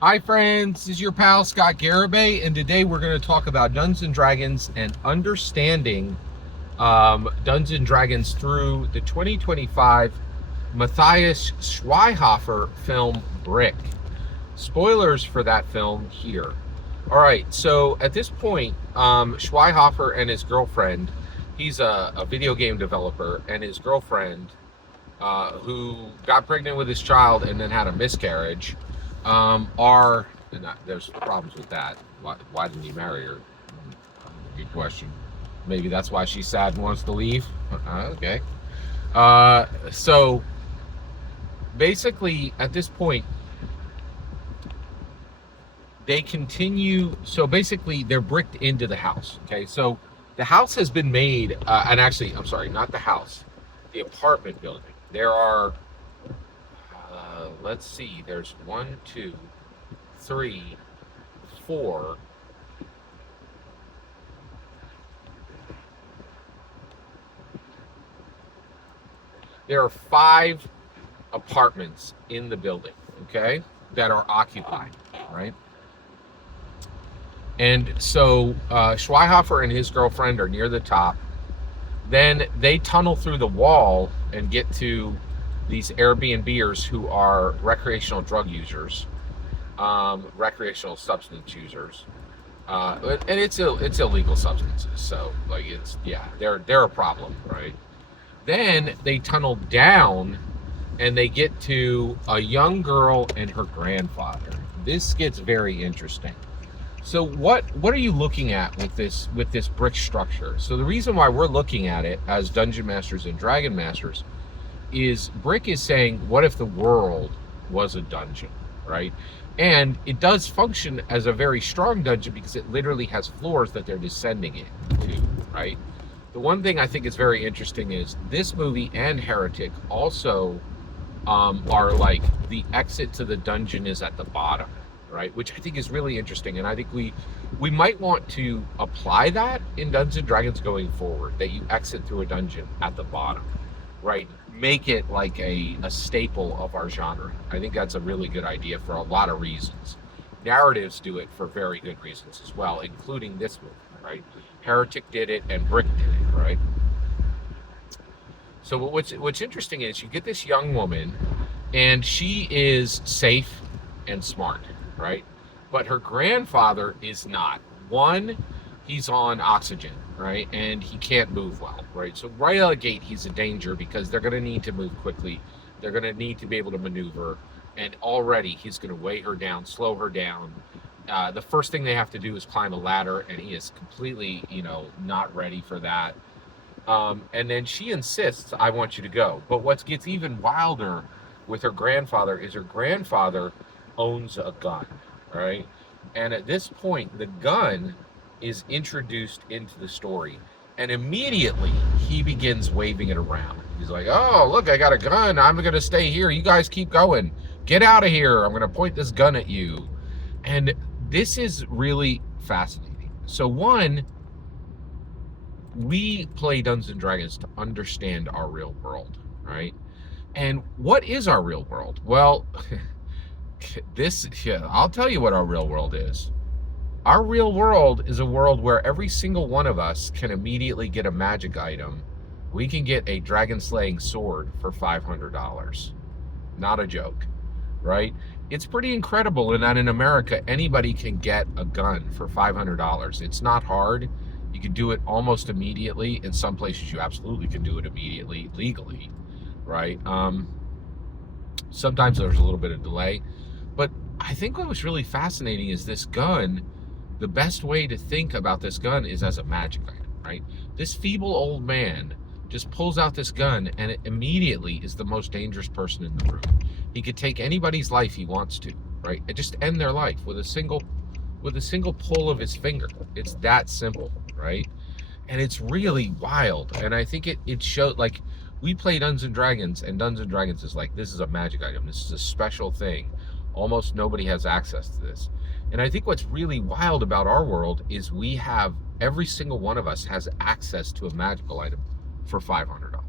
Hi friends, this is your pal Scott Garibay, and today we're going to talk about Dungeons & Dragons and understanding Dungeons & Dragons through the 2025 Matthias Schweighofer film Brick. Spoilers for that film here. All right, so at this point, Schweighofer and his girlfriend, he's a video game developer, and his girlfriend, who got pregnant with his child and then had a miscarriage, are, and there's problems with that. Why didn't he marry her? Good question. Maybe that's why she's sad and wants to leave. Okay. So basically, at this point, they continue. So basically, they're bricked into the house. Okay. So the house has been made, and actually, I'm sorry, not the house, the apartment building. There are, let's see, there's 1, 2, 3, 4. There are 5 apartments in the building, okay, that are occupied, right? And so Schweighofer and his girlfriend are near the top. Then they tunnel through the wall and get to these Airbnbers who are recreational drug users, recreational substance users, and it's illegal substances. So like they're a problem, right? Then they tunnel down and they get to a young girl and her grandfather. This gets very interesting. So what are you looking at with this brick structure? So the reason why we're looking at it as Dungeon Masters and Dragon Masters is brick is saying, what if the world was a dungeon, right? And it does function as a very strong dungeon because it literally has floors that they're descending into, right? The one thing I think is very interesting is this movie and Heretic also are like the exit to the dungeon is at the bottom, right? Which I think is really interesting, and I think we might want to apply that in Dungeons & Dragons going forward, that you exit through a dungeon at the bottom, right? Make it like a staple of our genre. I think that's a really good idea for a lot of reasons. Narratives do it for very good reasons as well, including this movie, right? Heretic did it and Brick did it, right? So what's interesting is you get this young woman and she is safe and smart, right? But her grandfather is not. One, he's on oxygen, right? And he can't move well, right? So right out of the gate, he's a danger because they're going to need to move quickly. They're going to need to be able to maneuver. And already he's going to weigh her down, slow her down. The first thing they have to do is climb a ladder, and he is completely, not ready for that. And then she insists, I want you to go. But what gets even wilder with her grandfather is her grandfather owns a gun, right? And at this point, the gun is introduced into the story. And immediately, he begins waving it around. He's like, oh, look, I got a gun. I'm going to stay here. You guys keep going. Get out of here. I'm going to point this gun at you. And this is really fascinating. So one, we play Dungeons and Dragons to understand our real world, right? And what is our real world? Well, I'll tell you what our real world is. Our real world is a world where every single one of us can immediately get a magic item. We can get a dragon slaying sword for $500. Not a joke, right? It's pretty incredible in that in America, anybody can get a gun for $500. It's not hard. You can do it almost immediately. In some places, you absolutely can do it immediately, legally, right? Sometimes there's a little bit of delay. But I think what was really fascinating is this gun, the best way to think about this gun is as a magic item, right? This feeble old man just pulls out this gun and it immediately is the most dangerous person in the room. He could take anybody's life he wants to, right? And just end their life with a single pull of his finger. It's that simple, right? And it's really wild. And I think it showed, like, we play Dungeons & Dragons, and Dungeons & Dragons is like, this is a magic item. This is a special thing. Almost nobody has access to this. And I think what's really wild about our world is every single one of us has access to a magical item for $500.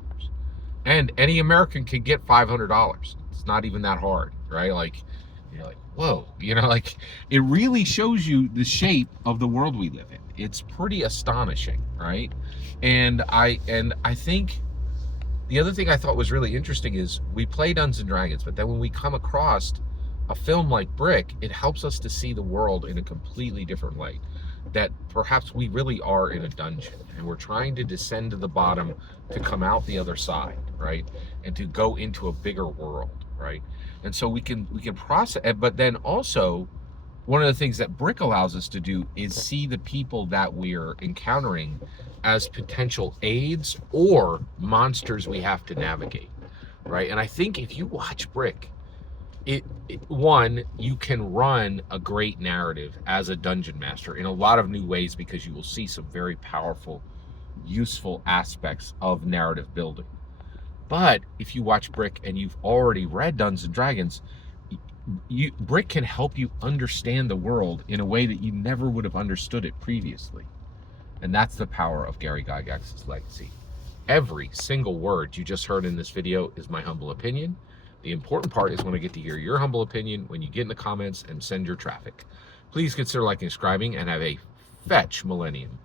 And any American can get $500. It's not even that hard, right? Like, you're like, whoa, You know, like, it really shows you the shape of the world we live in. It's pretty astonishing, right? And I think the other thing I thought was really interesting is we play Dungeons and Dragons, but then when we come across a film like Brick, it helps us to see the world in a completely different light. That perhaps we really are in a dungeon and we're trying to descend to the bottom to come out the other side, right? And to go into a bigger world, right? And so we can process, but then also one of the things that Brick allows us to do is see the people that we're encountering as potential aids or monsters we have to navigate, right? And I think if you watch Brick, one, you can run a great narrative as a dungeon master in a lot of new ways because you will see some very powerful, useful aspects of narrative building. But if you watch Brick and you've already read Dungeons and Dragons, Brick can help you understand the world in a way that you never would have understood it previously. And that's the power of Gary Gygax's legacy. Every single word you just heard in this video is my humble opinion. The important part is when I get to hear your humble opinion when you get in the comments and send your traffic. Please consider liking and subscribing and have a fetch millennium.